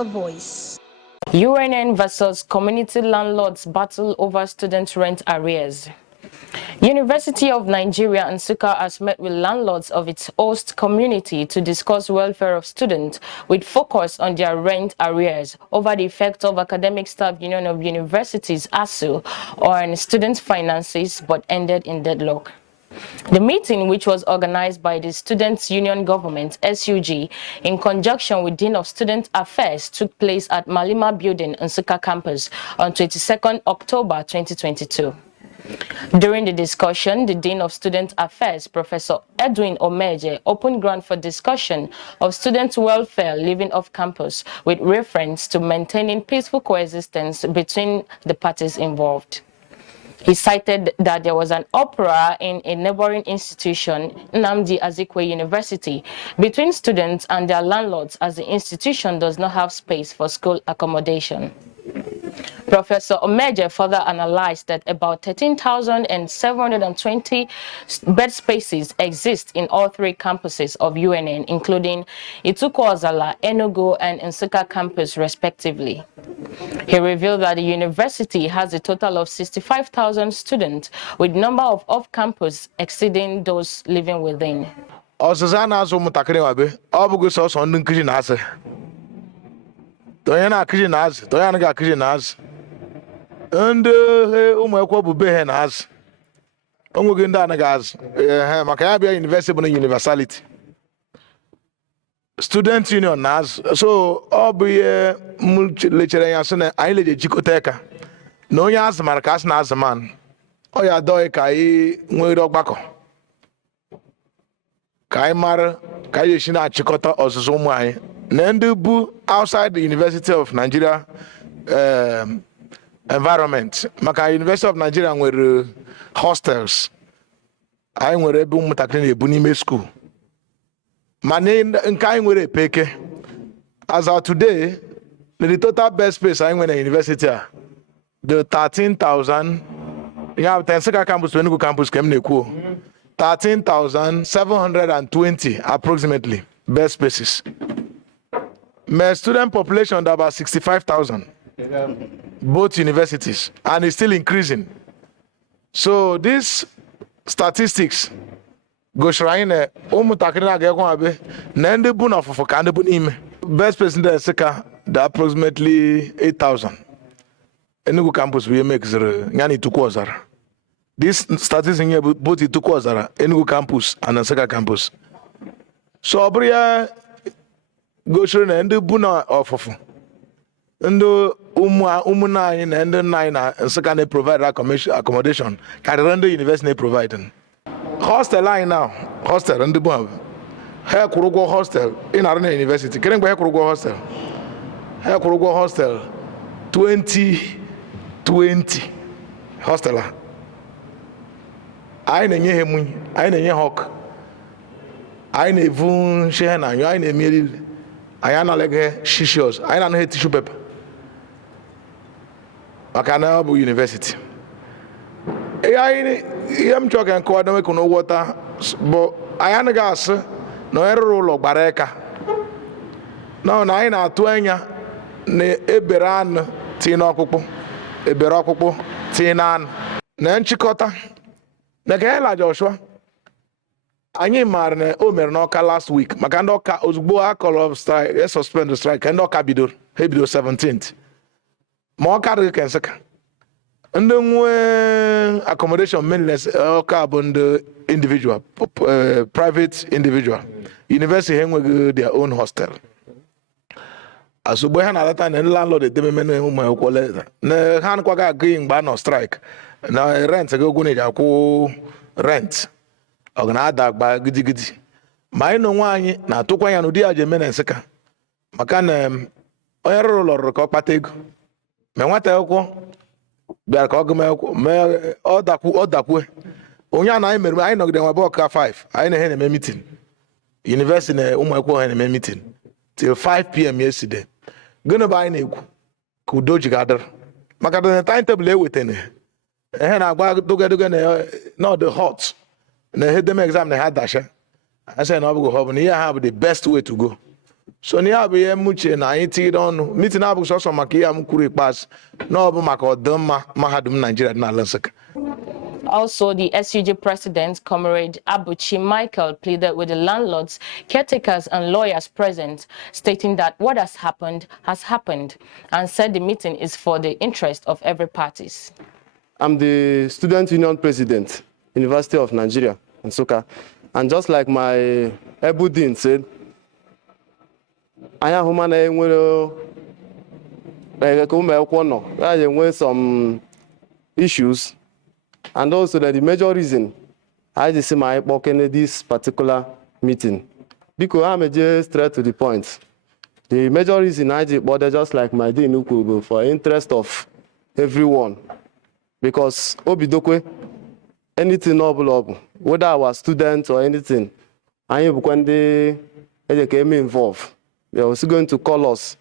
a voice. UNN versus community landlords battle over student rent arrears. University of Nigeria Nsukka has met with landlords of its host community to discuss welfare of students with focus on their rent arrears over the effect of Academic Staff Union of Universities ASUU on student finances, but ended in deadlock. The meeting, which was organized by the Students' Union Government (SUG) in conjunction with Dean of Student Affairs, took place at Malima Building, Nsukka campus on 22nd October 2022. During the discussion, the Dean of Student Affairs, Professor Edwin Omeje, opened ground for discussion of student welfare living off campus with reference to maintaining peaceful coexistence between the parties involved. He cited that there was an uproar in a neighboring institution, Nnamdi Azikiwe University, between students and their landlords, as the institution does not have space for school accommodation. Professor Omeje further analyzed that about 13,720 bed spaces exist in all three campuses of UNN, including Ituku-Ozala, Enugu, and Nsukka campus, respectively. He revealed that the university has a total of 65,000 students, with number of off-campus exceeding those living within. And umekwa be nas onwegenda na gas maka ya bia university universality student union nas so obuye lecture ya so na anyị leje jikoteka na onye azmara ka na azman o ya doy kai nwere ogbako kai mar kai shi na chikota ozuzu ụmụ anyị na ndị bu outside the University of Nigeria environment maka University of Nigeria nwere hostels anyị nwere ebe ụmụntakịrị na-ebu n'ime school mana nke anyị nwere epeke as of today the total bed space anyị nwere na university a the 13,000 ya Nsukka campus Enugu campus kem na-ekwu 13,720 approximately bed spaces. My student population is about 65,000. Both universities, and it's still increasing. So these statistics go shrine umutakina gekwabe na ndị bu na ofofo ka ndị bu n'ime. Best person there Nsukka approximately 8,000. Enugu campus we make zero nyani Ituku-Ozala. This statistics here both Ituku-Ozala, Enugu campus and Nsukka campus. So obria go shrine ndị bu na ofofo. And umunai and the nine Nsukka provide accommodation. Can the university providing hostel line now? Hostel and the bomb. Here Kurugo hostel in Arena University. Can I Kurugo hostel? Here Kurugo hostel 2020 hostel. I ne hemu. I ne hawk. I ne vun shehna. I ne miril. I ana lege shishos. I ana tissue paper. Makana bu university. I'm talking about no water, but I am gas no error bareka. No, na tuenya ne eberan tinokupo, eberokupo, tinan, nanchikota. Nakela Joshua. Anyi marne omernoka last week. Makandoka uzbo call of strike, suspend the strike, and doka bidur, hebido 17th. More carry can suck. And then accommodation mainless carbon the individual, private individual. University have their own hostel. As we have another time, and landlord the men who may call it. Ne han kwaga agreeing ban or strike. Now rent go go rent. Organada by gidi gidi. My no one na to kwanya no dia jemen Nsukka. Makan oyero lor ko patego. Me nwata akwụkwọ bịara ka ọ gụma akwụkwọ mee ọdakwu onye a na anyị mere anyị nọgide nwa bọọka 5 anyị na-ehe na-eme meeting university na ụmụ akwụkwọ ha na-eme meeting till 5 p.m. yesterday gịnị bụ anyị na-ekwu ka udo ji ga-adịrị maka na timetable ewetene ehe na-agba dogedoge na the hot na ehe dem exam na ha dasha I say na ọ bụ na ihe ha bụ the best way to go So ni abụ ihe muche na anyị tiri ọnụ meeting abụ sọsọ maka ihe m kwuru ikpeazụ na ọ bụ maka ọdịmma mahadum Nigeria dị n'ala Nsukka. Also, the SUG president, Comrade Abuchi Michael, pleaded with the landlords, caretakers, and lawyers present, stating that what has happened, and said the meeting is for the interest of every parties. I'm the Student Union President, University of Nigeria, Nsukka. And just like my Ebu Dean said, I have some issues. And also that the major reason I just see my working in this particular meeting, because I'm just straight to the point. The major reason I just bother just like my dean for interest of everyone, because obidokwe anything noble, whether our students or anything, I am when they came involved, they are also going to call us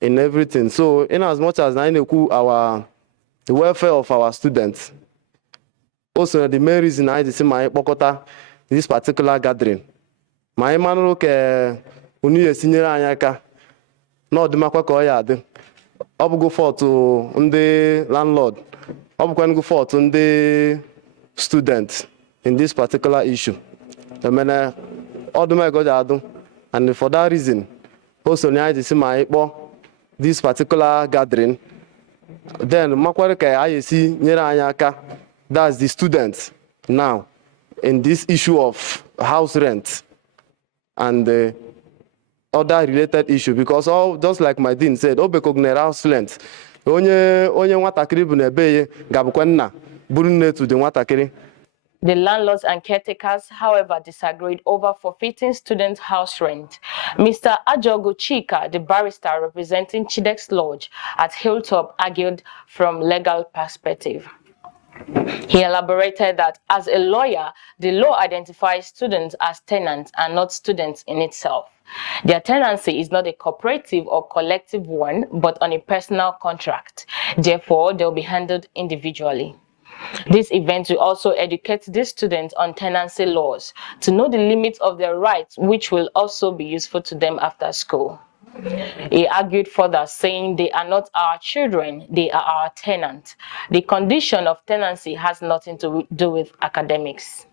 in everything. So in as much as I know the welfare of our students. Also, the main reason I see my Bokota this particular gathering. My man uni senior anyaka. No, the makwa yard. I'll go for to the landlord. I'll go for to the student in this particular issue. The man all the my God and for that reason, also I see my this particular gathering. Then makwa I see near anyaka. That's the students now in this issue of house rent and other related issue, because all just like my dean said, obekogne house rent. Onye watakiri bu nebeye gabukwenna burune to the watakiri. The landlords and caretakers, however, disagreed over forfeiting students' house rent. Mr. Ajogu Chika, the barrister representing Chidex Lodge at Hilltop, argued from legal perspective. He elaborated that as a lawyer, the law identifies students as tenants and not students in itself. Their tenancy is not a cooperative or collective one, but on a personal contract. Therefore, they'll be handled individually. This event will also educate these students on tenancy laws to know the limits of their rights, which will also be useful to them after school. He argued further, saying they are not our children, they are our tenants. The condition of tenancy has nothing to do with academics.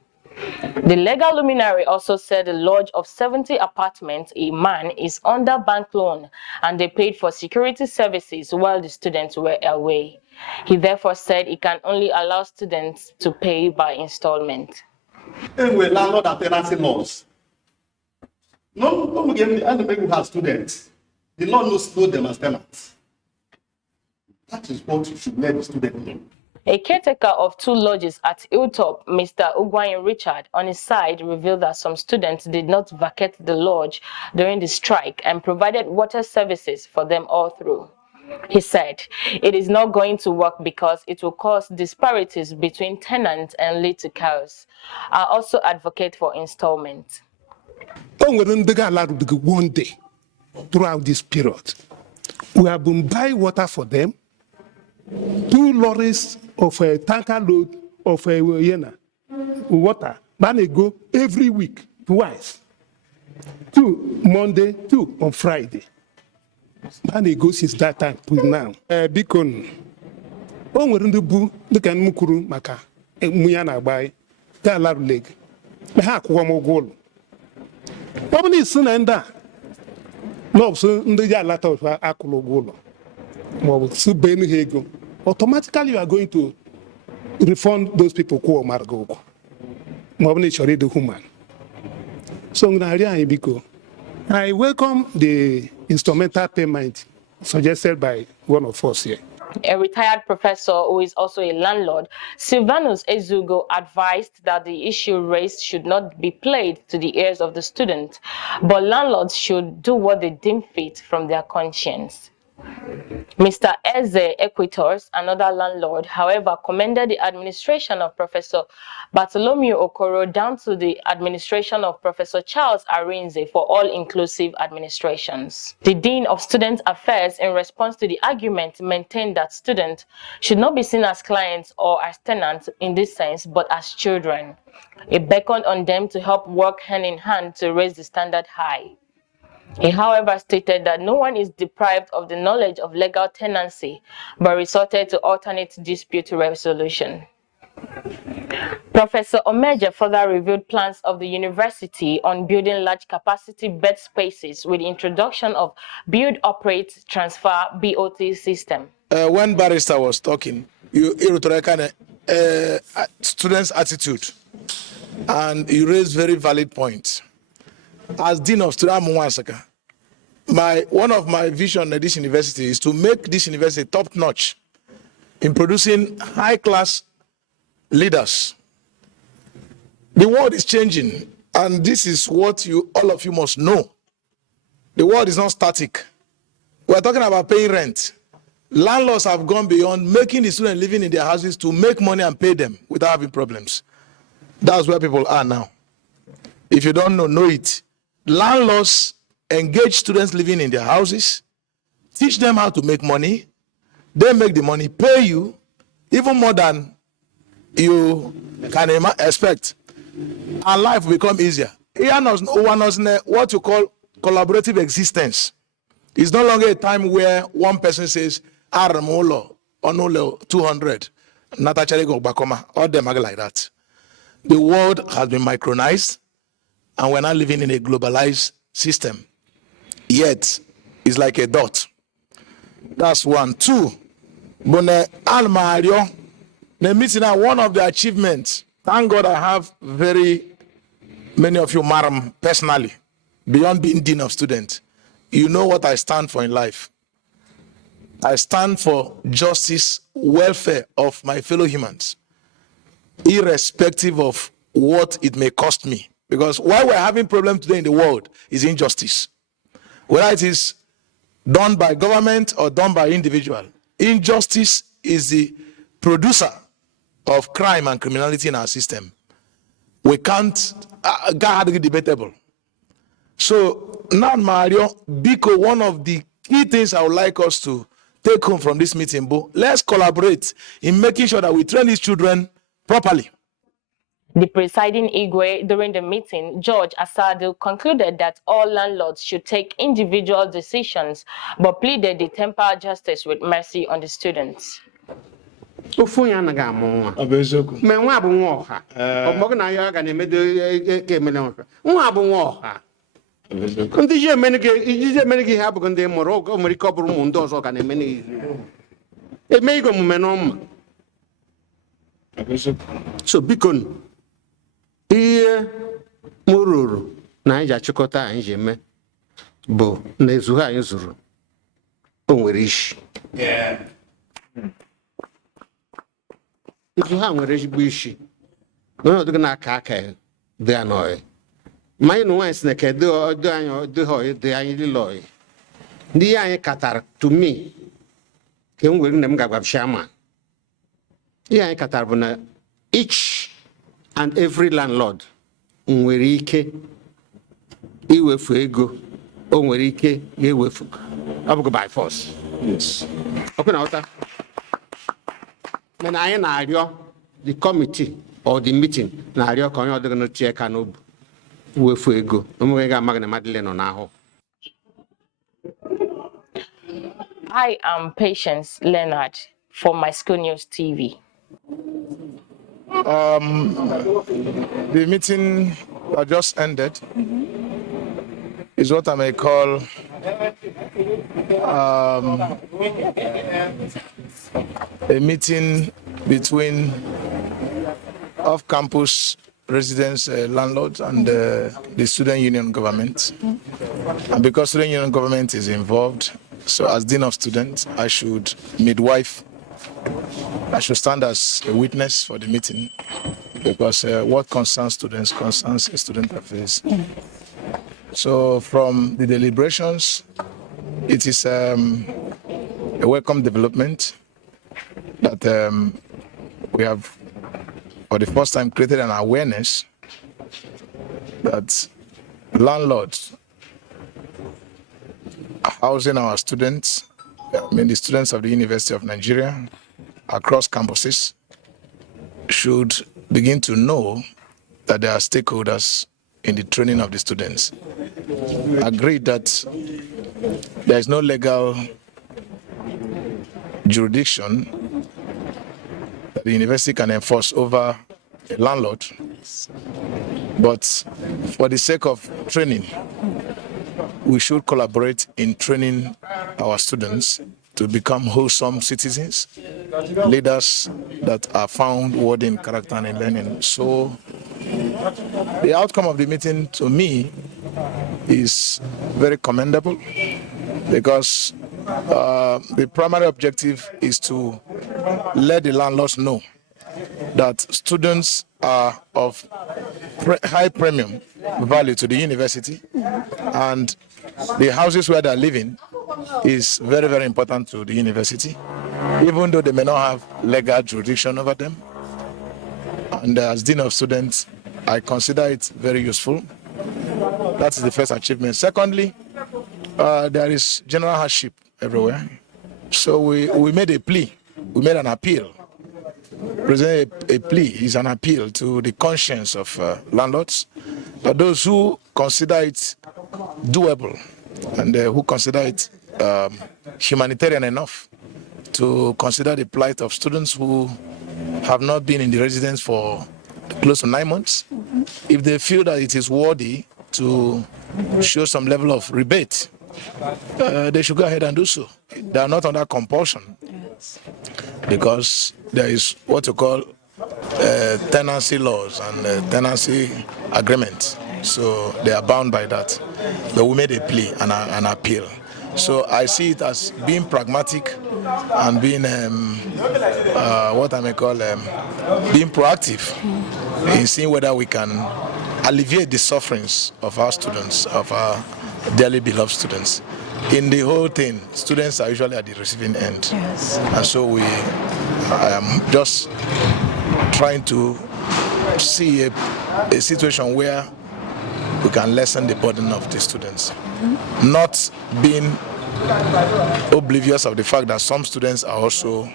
The legal luminary also said a lodge of 70 apartments a man is under bank loan and they paid for security services while the students were away. He therefore said he can only allow students to pay by installment. Anyway, landlord and tenancy laws. No game and make we have students. The law knows them as tenants. That is what you should let the student know. A caretaker of 2 lodges at Hilltop, Mr. Ugwain Richard, on his side revealed that some students did not vacate the lodge during the strike and provided water services for them all through. He said, it is not going to work because it will cause disparities between tenants and lead to chaos. I also advocate for installment. One day throughout this period, we have been buying water for them, 2 lorries of a tanker load of water. They go every week, twice. 2 Monday, 2 on Friday. They go since that time to now. Because the can mukuru maka muyana buy galar leg. The hack one goal. Probably soon and that. No, so the yalata of akulo golo. Automatically, you are going to refund those people who are margo. Probably the human. So I welcome the instrumental payment suggested by one of us here. A retired professor who is also a landlord, Silvanus Ezugo, advised that the issue raised should not be played to the ears of the student, but landlords should do what they deem fit from their conscience. Mr. Eze Equitors, another landlord, however, commended the administration of Professor Bartholomew Okoro down to the administration of Professor Charles Arinze for all-inclusive administrations. The Dean of Student Affairs, in response to the argument, maintained that students should not be seen as clients or as tenants in this sense, but as children. It beckoned on them to help work hand in hand to raise the standard high. He, however, stated that no one is deprived of the knowledge of legal tenancy, but resorted to alternate dispute resolution. Professor Omeje further revealed plans of the university on building large capacity bed spaces with the introduction of Build, Operate, Transfer BOT system. When Barrister was talking, you kind students' attitude, and you raised very valid points. As Dean of Student Nsukka, one of my vision at this university is to make this university top-notch in producing high-class leaders. The world is changing, and this is what all of you must know. The world is not static. We're talking about paying rent. Landlords have gone beyond making the students living in their houses to make money and pay them without having problems. That's where people are now. If you don't know it. Landlords engage students living in their houses, teach them how to make money. They make the money, pay you, even more than you can expect. And life will become easier. Here knows what you call collaborative existence. It's no longer a time where one person says, Aramolo, Onolo, 200, Natachari go Bakoma, all them are like that. The world has been micronized, and we're not living in a globalized system. Yet, it's like a dot. That's one. Two, Bone Almario, the meeting now, one of the achievements. Thank God I have very many of you, madam, personally, beyond being dean of students. You know what I stand for in life. I stand for justice, welfare of my fellow humans, irrespective of what it may cost me. Because why we're having problems today in the world is injustice. Whether it is done by government or done by individual, injustice is the producer of crime and criminality in our system. We can't, debatable. So now, Mario, Biko, one of the key things I would like us to take home from this meeting, Bo, let's collaborate in making sure that we train these children properly. The presiding Igwe during the meeting, George Asadu, concluded that all landlords should take individual decisions, but pleaded the temper justice with mercy on the students. So bikon ihe mururu na anyị achịkọta anyị ji eme bụ na ezu anyị zuru o nwere isi ezu ha nwere ezigbo isi na ọdụ na aka dị anọghị ma anyị na nwaanyị si na ka dị anyị lilọghị ndị ihe anyị katara to me ka m were na m ga-agwa chairman ihe anyị katara bụ na each and every landlord nwere ike iwefu ego o nwere ike iwefu ọ bụghị by force. Yes. Okay, na ụta mana anyị na-arịọ the committee or the meeting na-arịọ ka onye ọdịghị n'otu aka n'obu wefu ego onwe ga-amaghị na madile nọ n'ahụ. I am Patience Leonard for My School News TV. The meeting that just ended is what I may call a meeting between off-campus residents, landlords, and the student union government. And because student union government is involved, so as dean of students, I should stand as a witness for the meeting, because what concerns students concerns student affairs. So from the deliberations, it is a welcome development that we have, for the first time, created an awareness that landlords are housing our students, the students of the University of Nigeria across campuses, should begin to know that they are stakeholders in the training of the students. Agreed that there is no legal jurisdiction that the university can enforce over a landlord, but for the sake of training, we should collaborate in training our students to become wholesome citizens, leaders that are found worthy in character and in learning. So the outcome of the meeting to me is very commendable, because the primary objective is to let the landlords know that students are of high premium value to the university, and the houses where they're living is very, very important to the university, even though they may not have legal jurisdiction over them. And as Dean of Students, I consider it very useful. That is the first achievement. Secondly, there is general hardship everywhere. So we made a plea, we made an appeal. Presented a plea is an appeal to the conscience of landlords, but those who consider it doable and who consider it humanitarian enough to consider the plight of students who have not been in the residence for close to 9 months, if they feel that it is worthy to show some level of rebate, they should go ahead and do so. They are not under compulsion, because there is what you call tenancy laws and tenancy agreements. So they are bound by that. But we made a plea and an appeal. So I see it as being pragmatic and being what I may call being proactive in seeing whether we can alleviate the sufferings of our students, of our dearly beloved students. In the whole thing, students are usually at the receiving end. Yes. And so I am just trying to see a situation where we can lessen the burden of the students. Not being oblivious of the fact that some students are also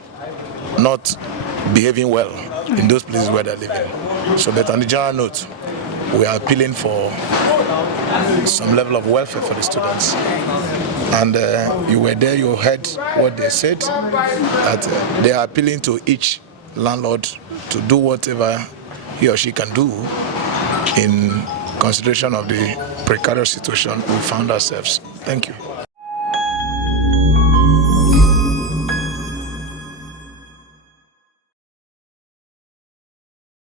not behaving well in those places where they're living. So, but on the general note, we are appealing for some level of welfare for the students. And you were there, you heard what they said, that they are appealing to each landlord to do whatever he or she can do in consideration of the precarious situation we found ourselves. Thank you.